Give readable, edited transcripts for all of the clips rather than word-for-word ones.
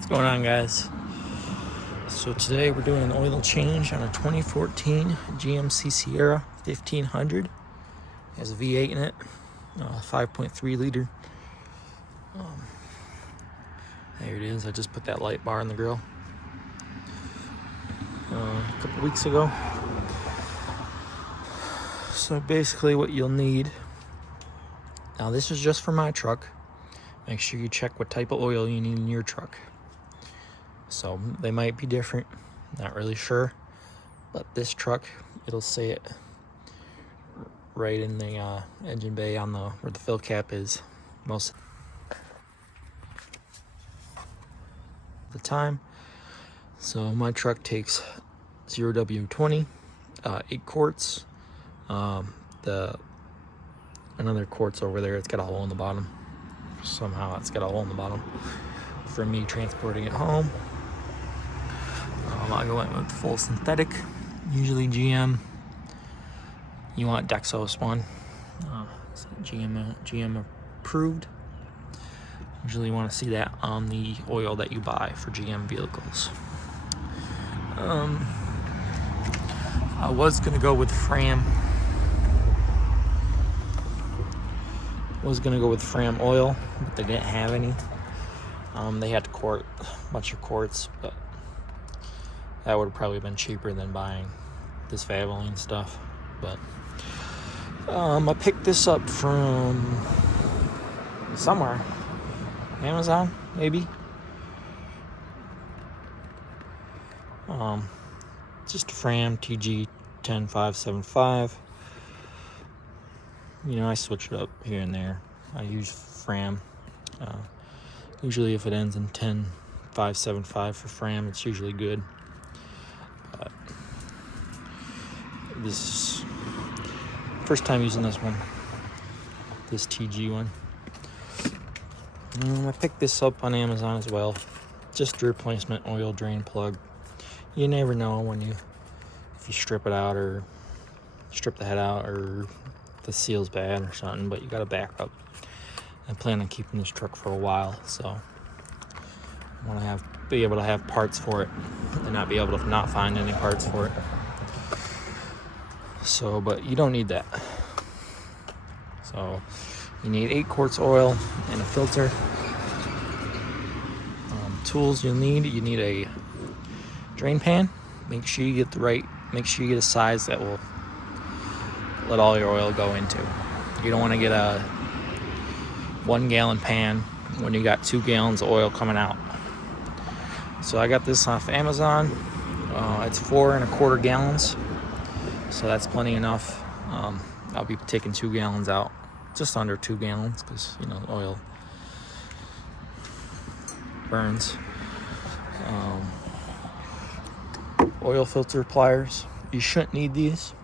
What's going on, guys? So today we're doing an oil change on a 2014 GMC Sierra 1500. It has a V8 in it, 5.3 liter. There it is. I just put that light bar in the grill a couple weeks ago. So basically what you'll need, now this is just for my truck. Make sure you check what type of oil you need in your truck. So they might be different, not really sure, but this truck, it'll say it right in the engine bay on where the fill cap is most of the time. So my truck takes 0W20, 8 quarts. Another quart's over there, it's got a hole in the bottom. Somehow it's got a hole in the bottom for me transporting it home. I went with full synthetic, usually GM. You want Dexos one, so GM approved. Usually you want to see that on the oil that you buy for GM vehicles. I was gonna go with Fram. Oil, but they didn't have any. They had to quart a bunch of quarts, but that would have probably been cheaper than buying this Valvoline stuff. But I picked this up from somewhere, Amazon maybe. Just a Fram TG 10575. I switch it up here and there. I use Fram. Usually if it ends in 10575 for Fram, it's usually good. But this is first time using this one, this TG one. I picked this up on Amazon as well. Just a replacement oil drain plug. You never know if you strip it out or strip the head out or the seal's bad or something, but you got to back up. I plan on keeping this truck for a while, so I want to be able to have parts for it and not be able to not find any parts for it. So, but you don't need that. So you need 8 quarts oil and a filter. Tools you'll need, you need a drain pan. Make sure you get a size that will let all your oil go into. You don't want to get a 1 gallon pan when you got 2 gallons of oil coming out. So I got this off Amazon. It's 4 1/4 gallons, so that's plenty enough. I'll be taking 2 gallons out, just under 2 gallons, because oil burns. Oil filter pliers. You shouldn't need these.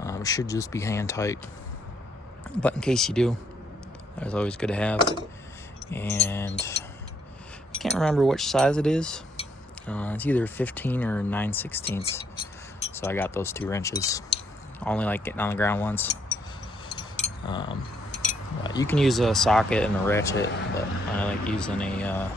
It should just be hand tight, but in case you do, it's always good to have. And I can't remember which size it is. It's either 15 or 9/16. So I got those 2 wrenches. I only like getting on the ground once. You can use a socket and a ratchet, but I like using a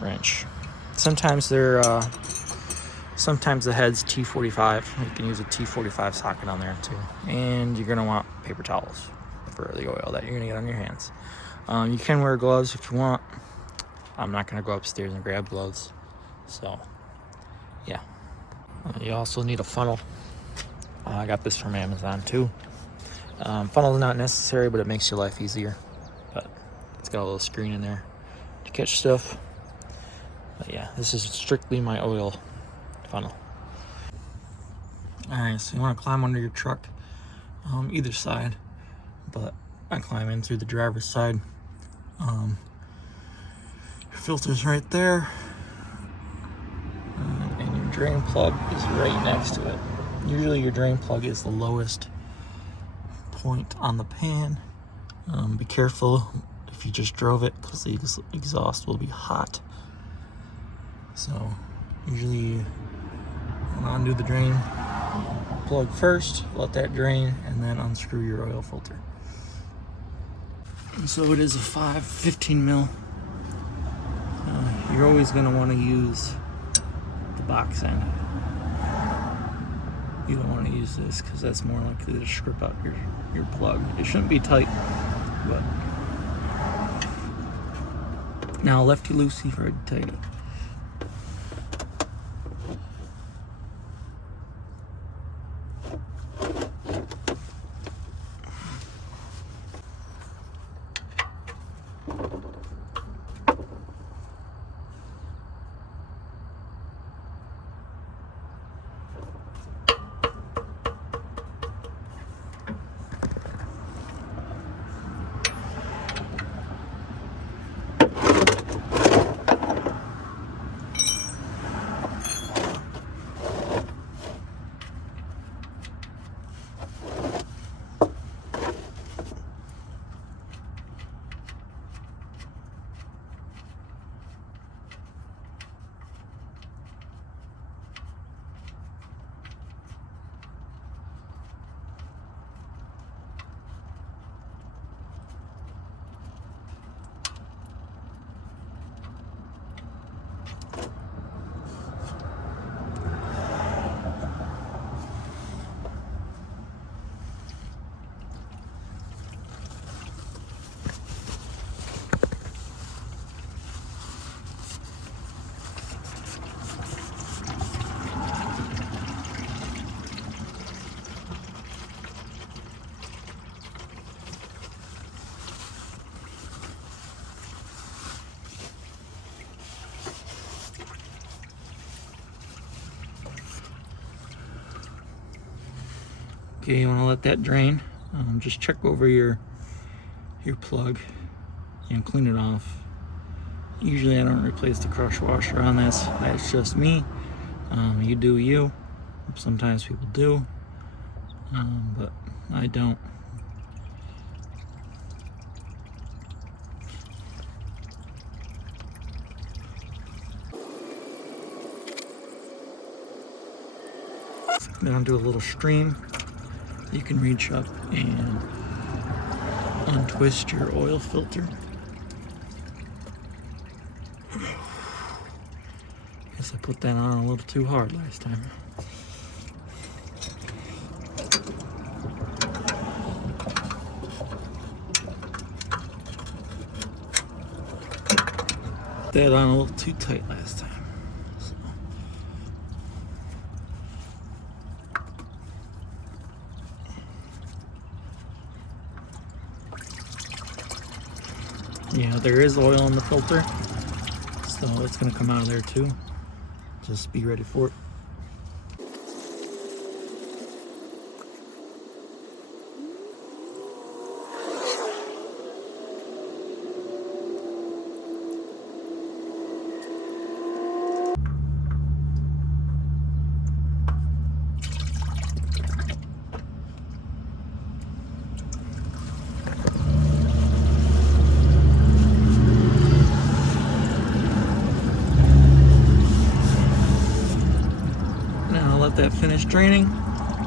wrench. Sometimes the head's T45. You can use a T45 socket on there too. And you're gonna want paper towels for the oil that you're gonna get on your hands. You can wear gloves if you want. I'm not gonna go upstairs and grab gloves. So, yeah. You also need a funnel. I got this from Amazon too. Funnel's not necessary, but it makes your life easier. But it's got a little screen in there to catch stuff. But yeah, this is strictly my oil funnel. Alright, so you want to climb under your truck, either side, but I climb in through the driver's side. Your filter's right there, and your drain plug is right next to it. Usually your drain plug is the lowest point on the pan. Be careful if you just drove it, because the exhaust will be hot. So usually you undo the drain plug first, let that drain, and then unscrew your oil filter. And so it is a 15 mil you're always going to want to use the box end. You don't want to use this because that's more likely to strip out your plug. It shouldn't be tight, but now lefty loosey, right tight. Okay, you want to let that drain. Just check over your plug and clean it off. Usually I don't replace the crush washer on this. That's just me. You do you. Sometimes people do, but I don't. Then I'll do a little stream. You can reach up and untwist your oil filter. Guess I put that on a little too hard last time. That on a little too tight last time. Yeah, there is oil in the filter, so it's going to come out of there too. Just be ready for it. Let that finish draining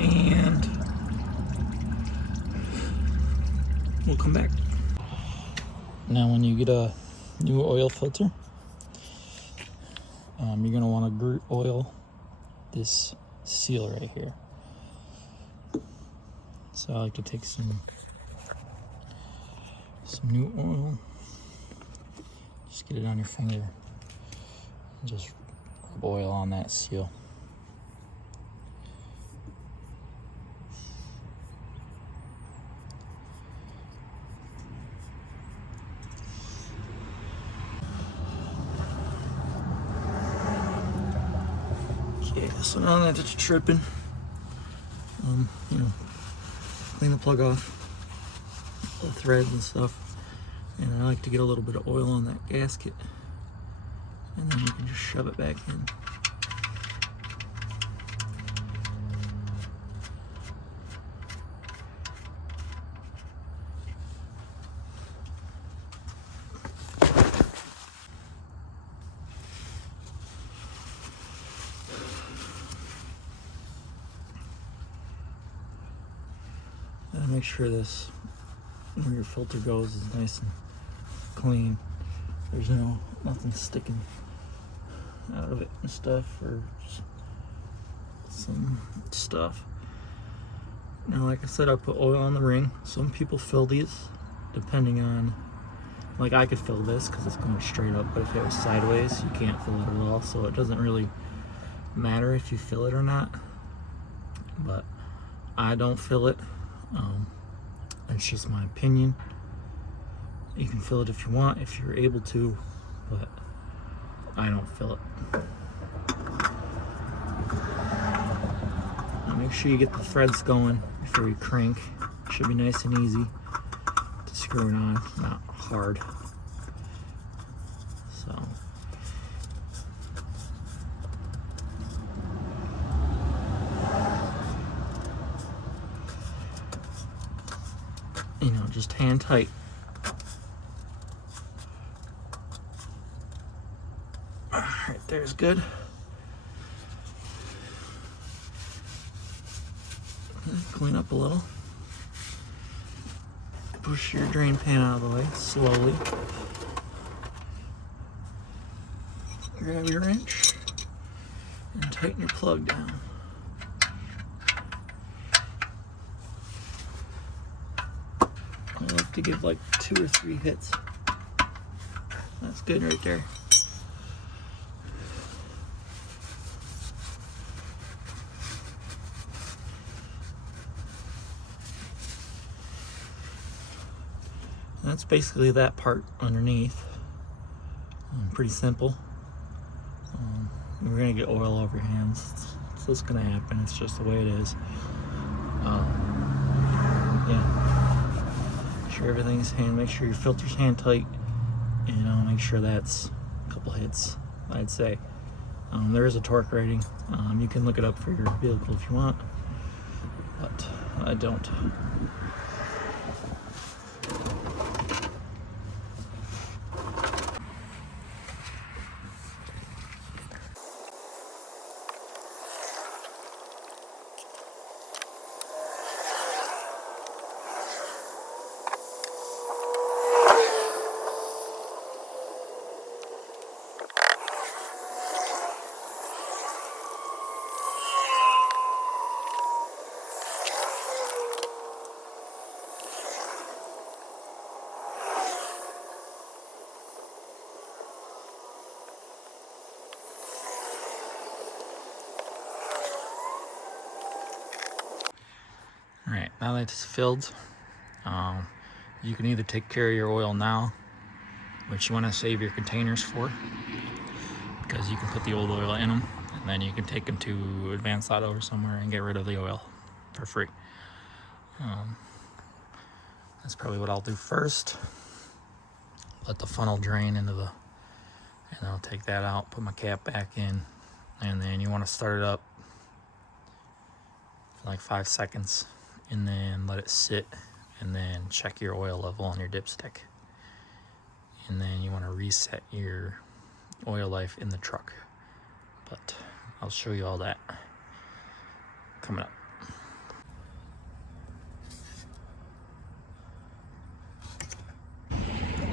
and we'll come back. Now when you get a new oil filter, you're going to want to oil this seal right here. So I like to take some new oil, just get it on your finger and just rub oil on that seal. Okay, so now that it's tripping, clean the plug off, the threads and stuff, and I like to get a little bit of oil on that gasket, and then you can just shove it back in. Make sure this, where your filter goes, is nice and clean. There's nothing sticking out of it and stuff, or some stuff. Now, like I said, I put oil on the ring. Some people fill these depending on, like I could fill this because it's going straight up, but if it was sideways, you can't fill it at all. So it doesn't really matter if you fill it or not. But I don't fill it. It's just my opinion. You can fill it if you want, if you're able to, but I don't fill it. Now make sure you get the threads going before you crank. It should be nice and easy to screw it on, not hard. So just hand tight. Right there's good. Clean up a little. Push your drain pan out of the way slowly. Grab your wrench and tighten your plug down. I like to give like 2 or 3 hits. That's good right there. That's basically that part underneath. Pretty simple. We're gonna get oil over your hands. It's just gonna happen. It's just the way it is. Yeah. Make sure everything's make sure your filter's hand tight. And make sure that's a couple hits, I'd say. There is a torque rating. You can look it up for your vehicle if you want, but I don't. Alright, now that it's filled, you can either take care of your oil now, which you want to save your containers for, because you can put the old oil in them, and then you can take them to Advanced Auto or somewhere and get rid of the oil for free. That's probably what I'll do first. Let the funnel drain into the, and I'll take that out, put my cap back in, and then you want to start it up for like 5 seconds. And then let it sit, and then check your oil level on your dipstick. And then you want to reset your oil life in the truck. But I'll show you all that coming up.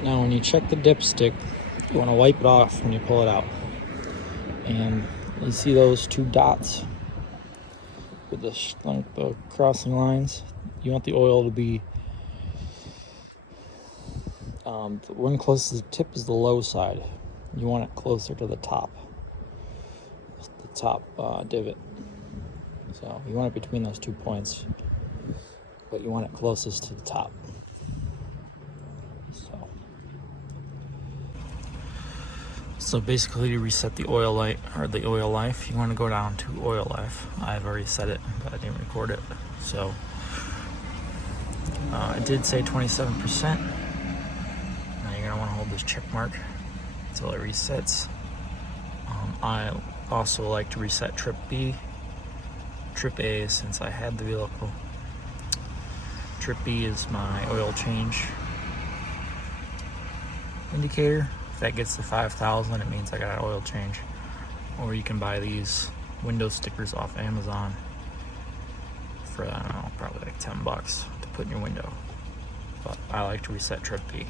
Now when you check the dipstick, you want to wipe it off when you pull it out. And you see those 2 dots with the crossing lines. You want the oil to be the one closest to the tip is the low side. You want it closer to the top divot. So you want it between those 2 points, but you want it closest to the top. So basically, to reset the oil light or the oil life, you want to go down to oil life. I've already set it, but I didn't record it. So it did say 27%. Now you're gonna want to hold this check mark until it resets. I also like to reset trip B, trip A, since I had the vehicle. Trip B is my oil change indicator. If that gets to 5,000, it means I got an oil change. Or you can buy these window stickers off Amazon for, I don't know, probably like $10 to put in your window. But I like to reset trip B.